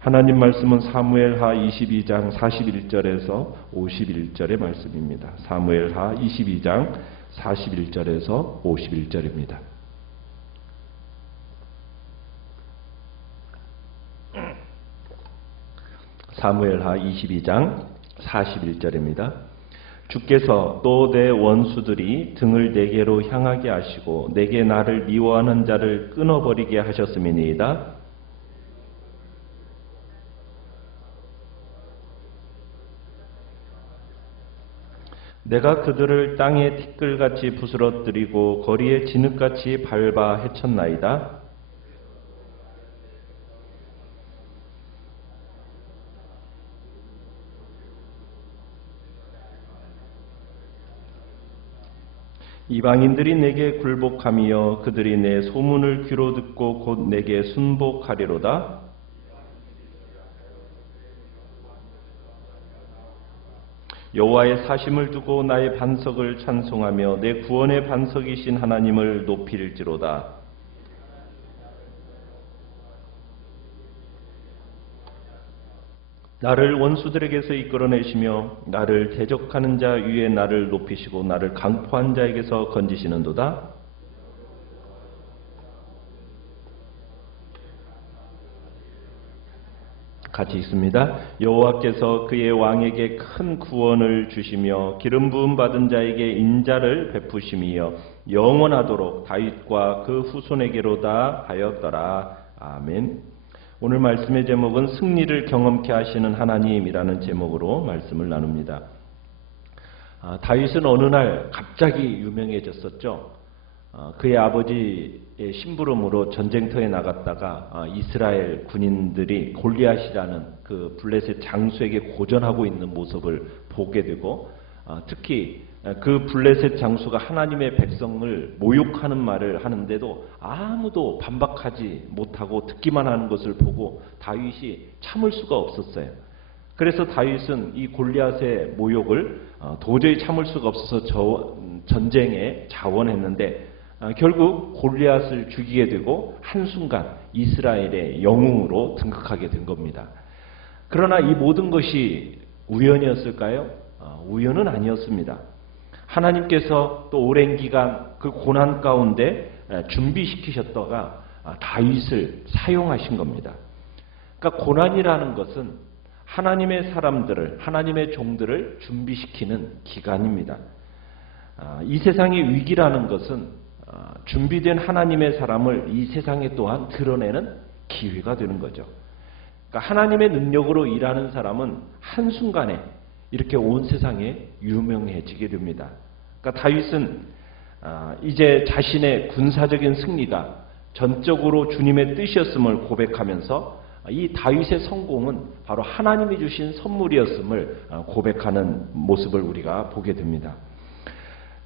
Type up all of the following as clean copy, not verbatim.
하나님 말씀은 사무엘하 22장 41절에서 51절의 말씀입니다. 사무엘하 22장 41절에서 51절입니다. 사무엘하 22장 41절입니다. 주께서 또 내 원수들이 등을 내게로 향하게 하시고 내게 나를 미워하는 자를 끊어버리게 하셨음이니이다. 내가 그들을 땅에 티끌같이 부스러뜨리고 거리에 진흙같이 밟아 해쳤나이다. 이방인들이 내게 굴복하며 그들이 내 소문을 귀로 듣고 곧 내게 순복하리로다. 여호와의 사심을 두고 나의 반석을 찬송하며 내 구원의 반석이신 하나님을 높일지로다. 나를 원수들에게서 이끌어내시며 나를 대적하는 자 위에 나를 높이시고 나를 강포한 자에게서 건지시는도다. 같이 읽습니다. 여호와께서 그의 왕에게 큰 구원을 주시며 기름 부음 받은 자에게 인자를 베푸심이여 영원하도록 다윗과 그 후손에게로다 하였더라. 아멘. 오늘 말씀의 제목은 승리를 경험케 하시는 하나님이라는 제목으로 말씀을 나눕니다. 다윗은 어느 날 갑자기 유명해졌었죠. 그의 아버지의 심부름으로 전쟁터에 나갔다가 이스라엘 군인들이 골리앗이라는 그 블레셋 장수에게 고전하고 있는 모습을 보게 되고, 특히 그 블레셋 장수가 하나님의 백성을 모욕하는 말을 하는데도 아무도 반박하지 못하고 듣기만 하는 것을 보고 다윗이 참을 수가 없었어요. 그래서 다윗은 이 골리앗의 모욕을 도저히 참을 수가 없어서 전쟁에 자원했는데 결국 골리앗을 죽이게 되고 한순간 이스라엘의 영웅으로 등극하게 된 겁니다. 그러나 이 모든 것이 우연이었을까요? 우연은 아니었습니다. 하나님께서 또 오랜 기간 그 고난 가운데 준비시키셨다가 다윗을 사용하신 겁니다. 그러니까 고난이라는 것은 하나님의 사람들을, 하나님의 종들을 준비시키는 기간입니다. 이 세상의 위기라는 것은 준비된 하나님의 사람을 이 세상에 또한 드러내는 기회가 되는 거죠. 그러니까 하나님의 능력으로 일하는 사람은 한순간에 이렇게 온 세상에 유명해지게 됩니다. 그러니까 다윗은 이제 자신의 군사적인 승리가 전적으로 주님의 뜻이었음을 고백하면서 이 다윗의 성공은 바로 하나님이 주신 선물이었음을 고백하는 모습을 우리가 보게 됩니다.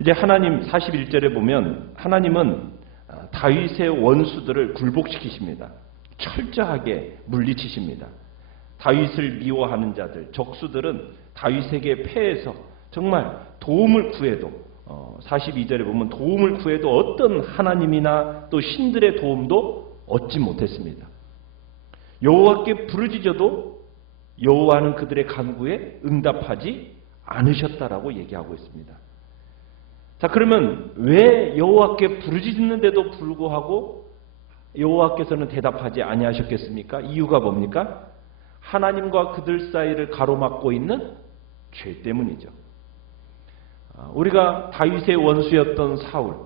이제 하나님 41절에 보면 하나님은 다윗의 원수들을 굴복시키십니다. 철저하게 물리치십니다. 다윗을 미워하는 자들, 적수들은 다윗에게 패해서 정말 도움을 구해도 42절에 보면 도움을 구해도 어떤 하나님이나 또 신들의 도움도 얻지 못했습니다. 여호와께 부르짖어도 여호와는 그들의 간구에 응답하지 않으셨다라고 얘기하고 있습니다. 자, 그러면 왜 여호와께 부르짖는데도 불구하고 여호와께서는 대답하지 아니하셨겠습니까? 이유가 뭡니까? 하나님과 그들 사이를 가로막고 있는 죄 때문이죠. 우리가 다윗의 원수였던 사울,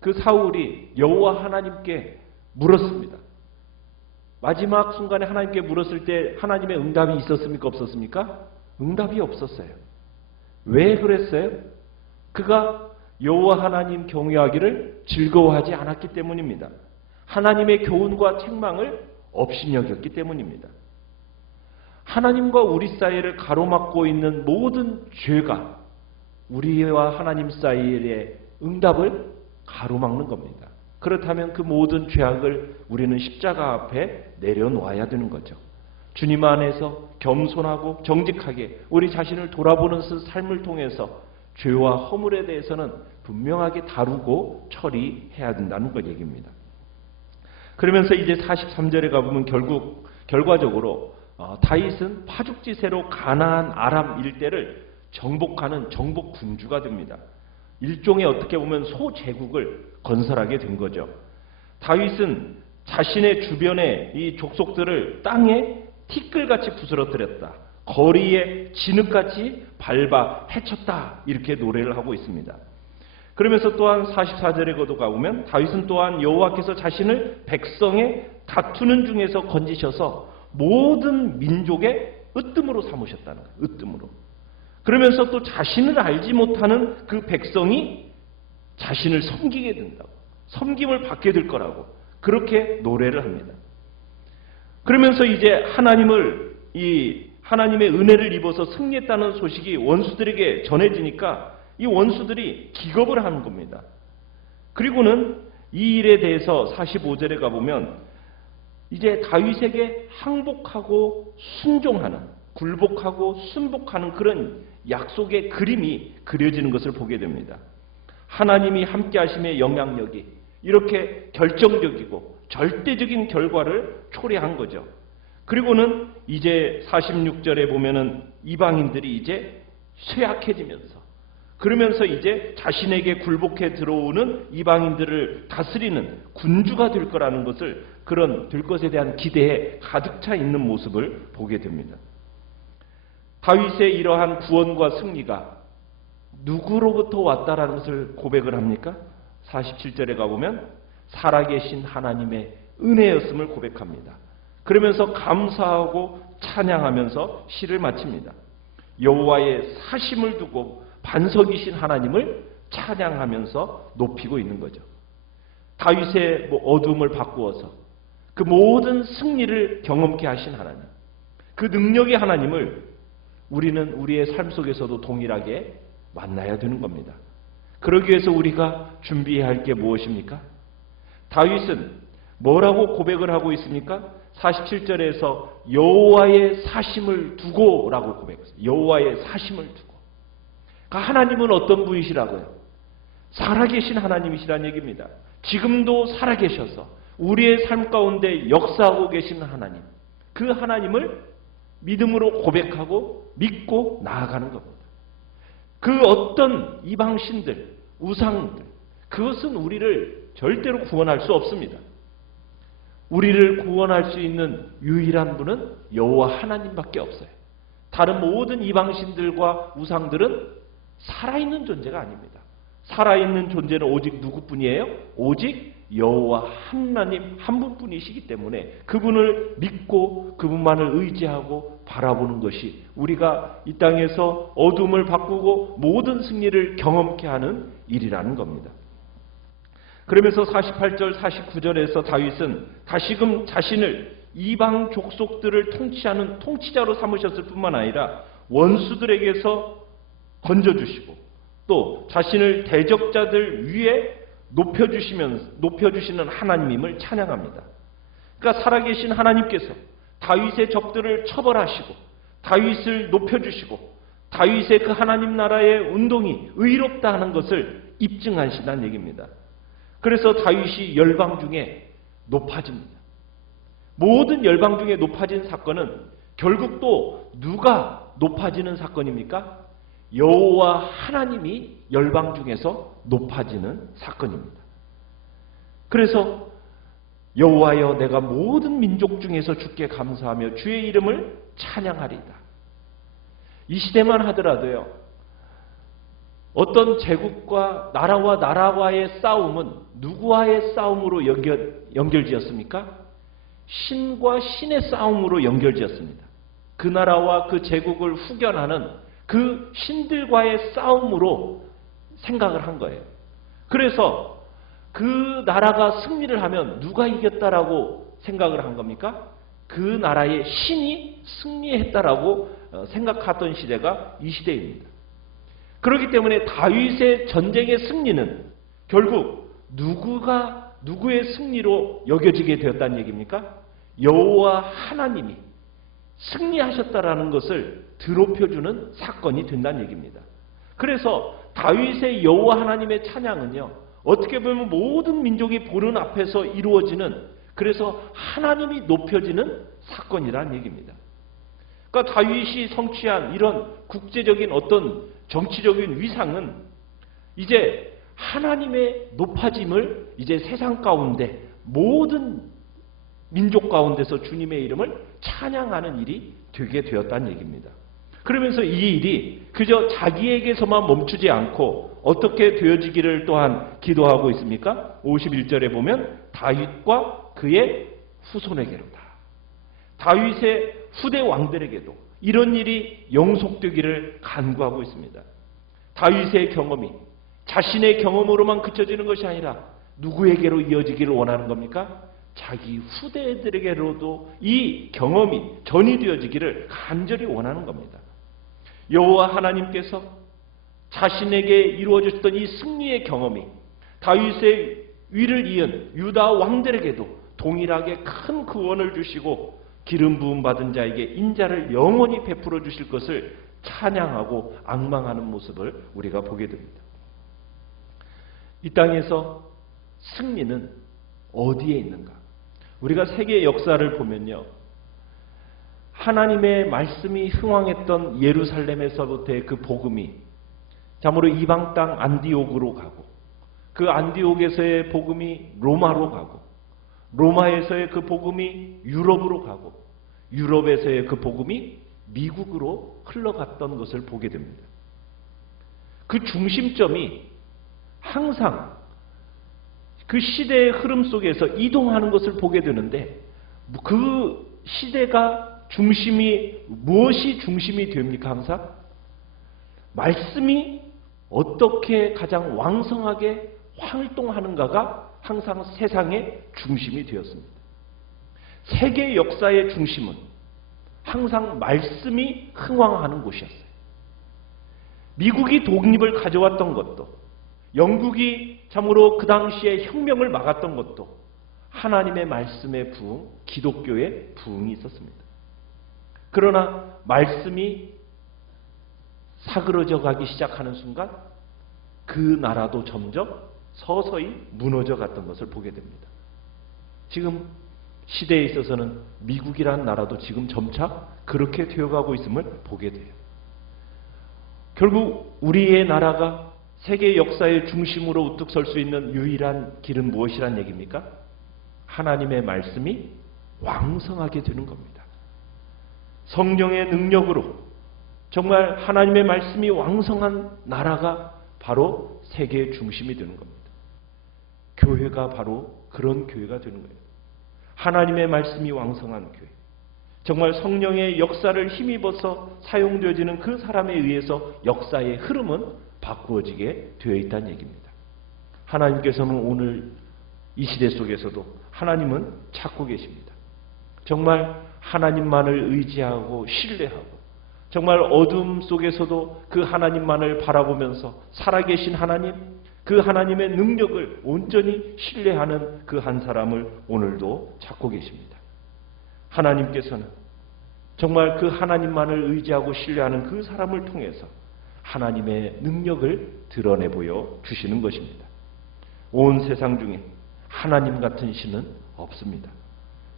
그 사울이 여호와 하나님께 물었습니다. 마지막 순간에 하나님께 물었을 때 하나님의 응답이 있었습니까? 없었습니까? 응답이 없었어요. 왜 그랬어요? 그가 여호와 하나님 경외하기를 즐거워하지 않았기 때문입니다. 하나님의 교훈과 책망을 업신여겼기 때문입니다. 하나님과 우리 사이를 가로막고 있는 모든 죄가 우리와 하나님 사이의 응답을 가로막는 겁니다. 그렇다면 그 모든 죄악을 우리는 십자가 앞에 내려놓아야 되는 거죠. 주님 안에서 겸손하고 정직하게 우리 자신을 돌아보는 삶을 통해서 죄와 허물에 대해서는 분명하게 다루고 처리해야 된다는 것 얘기입니다. 그러면서 이제 43절에 가보면 결과적으로 다윗은 파죽지세로 가나안 아람 일대를 정복하는 정복 군주가 됩니다. 일종의 어떻게 보면 소제국을 건설하게 된 거죠. 다윗은 자신의 주변의 이 족속들을 땅에 티끌같이 부스러뜨렸다. 거리에 진흙같이 밟아 해쳤다. 이렇게 노래를 하고 있습니다. 그러면서 또한 44절에 가보면 다윗은 또한 여호와께서 자신을 백성의 다투는 중에서 건지셔서 모든 민족의 으뜸으로 삼으셨다는 거예요. 으뜸으로. 그러면서 또 자신을 알지 못하는 그 백성이 자신을 섬기게 된다고. 섬김을 받게 될 거라고. 그렇게 노래를 합니다. 그러면서 이제 하나님의 은혜를 입어서 승리했다는 소식이 원수들에게 전해지니까 이 원수들이 기겁을 하는 겁니다. 그리고는 이 일에 대해서 45절에 가보면 이제 다윗에게 항복하고 순종하는, 굴복하고 순복하는 그런 약속의 그림이 그려지는 것을 보게 됩니다. 하나님이 함께 하심의 영향력이 이렇게 결정적이고 절대적인 결과를 초래한 거죠. 그리고는 이제 46절에 보면은 이방인들이 이제 쇠약해지면서 그러면서 이제 자신에게 굴복해 들어오는 이방인들을 다스리는 군주가 될 거라는 것을 그런 될 것에 대한 기대에 가득 차 있는 모습을 보게 됩니다. 다윗의 이러한 구원과 승리가 누구로부터 왔다라는 것을 고백을 합니까? 47절에 가보면 살아계신 하나님의 은혜였음을 고백합니다. 그러면서 감사하고 찬양하면서 시를 마칩니다. 여호와의 사심을 두고 반석이신 하나님을 찬양하면서 높이고 있는 거죠. 다윗의 어둠을 바꾸어서 그 모든 승리를 경험케 하신 하나님, 그 능력의 하나님을 우리는 우리의 삶 속에서도 동일하게 만나야 되는 겁니다. 그러기 위해서 우리가 준비해야 할 게 무엇입니까? 다윗은 뭐라고 고백을 하고 있습니까? 47절에서 여호와의 사심을 두고라고 고백했어요. 여호와의 사심을 두고. 하나님은 어떤 분이시라고요? 살아계신 하나님이시라는 얘기입니다. 지금도 살아계셔서 우리의 삶 가운데 역사하고 계시는 하나님, 그 하나님을 믿음으로 고백하고 믿고 나아가는 겁니다. 그 어떤 이방신들, 우상들, 그것은 우리를 절대로 구원할 수 없습니다. 우리를 구원할 수 있는 유일한 분은 여호와 하나님밖에 없어요. 다른 모든 이방신들과 우상들은 살아있는 존재가 아닙니다. 살아있는 존재는 오직 누구뿐이에요? 오직 여호와 하나님 한 분뿐이시기 때문에 그분을 믿고 그분만을 의지하고 바라보는 것이 우리가 이 땅에서 어둠을 바꾸고 모든 승리를 경험케 하는 일이라는 겁니다. 그러면서 48절 49절에서 다윗은 다시금 자신을 이방 족속들을 통치하는 통치자로 삼으셨을 뿐만 아니라 원수들에게서 건져주시고 또 자신을 대적자들 위에 높여주시는 하나님임을 찬양합니다. 그러니까 살아계신 하나님께서 다윗의 적들을 처벌하시고 다윗을 높여주시고 다윗의 그 하나님 나라의 운동이 의롭다 하는 것을 입증하신다는 얘기입니다. 그래서 다윗이 열방 중에 높아집니다. 모든 열방 중에 높아진 사건은 결국 또 누가 높아지는 사건입니까? 여호와 하나님이 열방 중에서 높아지는 사건입니다. 그래서 여호와여 내가 모든 민족 중에서 주께 감사하며 주의 이름을 찬양하리이다. 이 시대만 하더라도요. 어떤 제국과 나라와의 싸움은 누구와의 싸움으로 연결지었습니까? 신과 신의 싸움으로 연결지었습니다. 그 나라와 그 제국을 후견하는 그 신들과의 싸움으로 생각을 한 거예요. 그래서 그 나라가 승리를 하면 누가 이겼다라고 생각을 한 겁니까? 그 나라의 신이 승리했다라고 생각하던 시대가 이 시대입니다. 그렇기 때문에 다윗의 전쟁의 승리는 결국 누구의 승리로 여겨지게 되었다는 얘기입니까? 여호와 하나님이 승리하셨다라는 것을 드높여주는 사건이 된다는 얘기입니다. 그래서 다윗의 여호와 하나님의 찬양은요, 어떻게 보면 모든 민족이 보는 앞에서 이루어지는, 그래서 하나님이 높여지는 사건이라는 얘기입니다. 그러니까 다윗이 성취한 이런 국제적인 어떤 정치적인 위상은 이제 하나님의 높아짐을 이제 세상 가운데 모든 민족 가운데서 주님의 이름을 찬양하는 일이 되게 되었다는 얘기입니다. 그러면서 이 일이 그저 자기에게서만 멈추지 않고 어떻게 되어지기를 또한 기도하고 있습니까? 51절에 보면 다윗과 그의 후손에게로다. 다윗의 후대 왕들에게도 이런 일이 영속되기를 간구하고 있습니다. 다윗의 경험이 자신의 경험으로만 그쳐지는 것이 아니라 누구에게로 이어지기를 원하는 겁니까? 자기 후대들에게로도 이 경험이 전이되어지기를 간절히 원하는 겁니다. 여호와 하나님께서 자신에게 이루어졌던 이 승리의 경험이 다윗의 위를 이은 유다 왕들에게도 동일하게 큰 구원을 주시고 기름 부음 받은 자에게 인자를 영원히 베풀어 주실 것을 찬양하고 앙망하는 모습을 우리가 보게 됩니다. 이 땅에서 승리는 어디에 있는가? 우리가 세계 역사를 보면요, 하나님의 말씀이 흥왕했던 예루살렘에서부터의 그 복음이 참으로 이방 땅 안디옥으로 가고, 그 안디옥에서의 복음이 로마로 가고, 로마에서의 그 복음이 유럽으로 가고, 유럽에서의 그 복음이 미국으로 흘러갔던 것을 보게 됩니다. 그 중심점이 항상 그 시대의 흐름 속에서 이동하는 것을 보게 되는데, 그 시대가 무엇이 중심이 됩니까? 항상 말씀이 어떻게 가장 왕성하게 활동하는가가 항상 세상의 중심이 되었습니다. 세계 역사의 중심은 항상 말씀이 흥왕하는 곳이었어요. 미국이 독립을 가져왔던 것도, 영국이 참으로 그 당시에 혁명을 막았던 것도 하나님의 말씀의 부흥, 기독교의 부흥이 있었습니다. 그러나 말씀이 사그러져 가기 시작하는 순간 그 나라도 점점 서서히 무너져 갔던 것을 보게 됩니다. 지금 시대에 있어서는 미국이라는 나라도 지금 점차 그렇게 되어가고 있음을 보게 돼요. 결국 우리의 나라가 세계 역사의 중심으로 우뚝 설 수 있는 유일한 길은 무엇이란 얘기입니까? 하나님의 말씀이 왕성하게 되는 겁니다. 성령의 능력으로 정말 하나님의 말씀이 왕성한 나라가 바로 세계의 중심이 되는 겁니다. 교회가 바로 그런 교회가 되는 거예요. 하나님의 말씀이 왕성한 교회. 정말 성령의 역사를 힘입어서 사용되어지는 그 사람에 의해서 역사의 흐름은 바꾸어지게 되어 있다는 얘기입니다. 하나님께서는 오늘 이 시대 속에서도 하나님은 찾고 계십니다. 정말 하나님만을 의지하고 신뢰하고 정말 어둠 속에서도 그 하나님만을 바라보면서 살아계신 하나님, 그 하나님의 능력을 온전히 신뢰하는 그 한 사람을 오늘도 찾고 계십니다. 하나님께서는 정말 그 하나님만을 의지하고 신뢰하는 그 사람을 통해서 하나님의 능력을 드러내 보여 주시는 것입니다. 온 세상 중에 하나님 같은 신은 없습니다.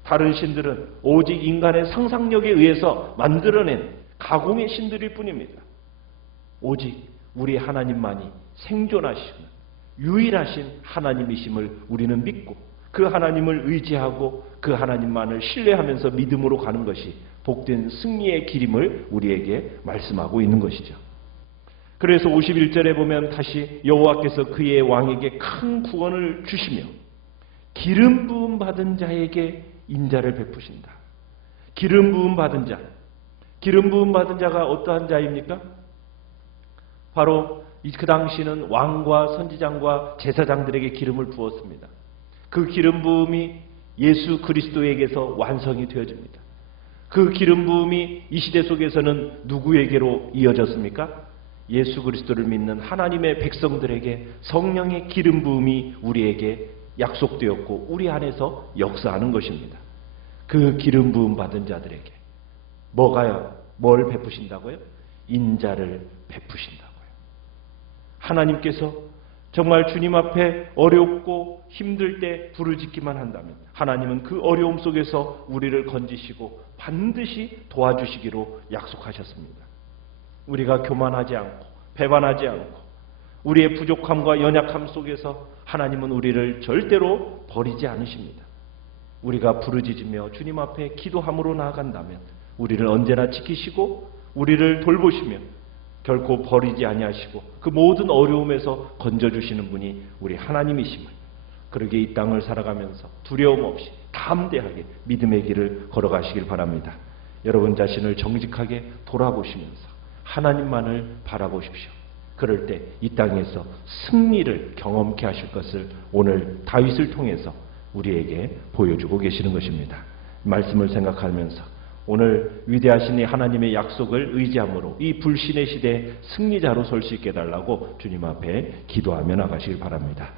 다른 신들은 오직 인간의 상상력에 의해서 만들어낸 가공의 신들일 뿐입니다. 오직 우리 하나님만이 생존하시는 유일하신 하나님이심을 우리는 믿고 그 하나님을 의지하고 그 하나님만을 신뢰하면서 믿음으로 가는 것이 복된 승리의 길임을 우리에게 말씀하고 있는 것이죠. 그래서 51절에 보면 다시 여호와께서 그의 왕에게 큰 구원을 주시며 기름 부음 받은 자에게 인자를 베푸신다. 기름 부음 받은 자. 기름 부음 받은 자가 어떠한 자입니까? 바로 그 당시는 왕과 선지장과 제사장들에게 기름을 부었습니다. 그 기름 부음이 예수 그리스도에게서 완성이 되어집니다. 그 기름 부음이 이 시대 속에서는 누구에게로 이어졌습니까? 예수 그리스도를 믿는 하나님의 백성들에게 성령의 기름 부음이 우리에게 약속되었고 우리 안에서 역사하는 것입니다. 그 기름 부음 받은 자들에게 뭘 베푸신다고요? 인자를 베푸신다고요. 하나님께서 정말 주님 앞에 어렵고 힘들 때 부르짖기만 한다면 하나님은 그 어려움 속에서 우리를 건지시고 반드시 도와주시기로 약속하셨습니다. 우리가 교만하지 않고 배반하지 않고 우리의 부족함과 연약함 속에서 하나님은 우리를 절대로 버리지 않으십니다. 우리가 부르짖으며 주님 앞에 기도함으로 나아간다면 우리를 언제나 지키시고 우리를 돌보시며 결코 버리지 아니하시고 그 모든 어려움에서 건져주시는 분이 우리 하나님이심을, 그러게 이 땅을 살아가면서 두려움 없이 담대하게 믿음의 길을 걸어가시길 바랍니다. 여러분 자신을 정직하게 돌아보시면서 하나님만을 바라보십시오. 그럴 때 이 땅에서 승리를 경험케 하실 것을 오늘 다윗을 통해서 우리에게 보여주고 계시는 것입니다. 말씀을 생각하면서 오늘 위대하신 이 하나님의 약속을 의지함으로 이 불신의 시대에 승리자로 설 수 있게 해달라고 주님 앞에 기도하며 나가시길 바랍니다.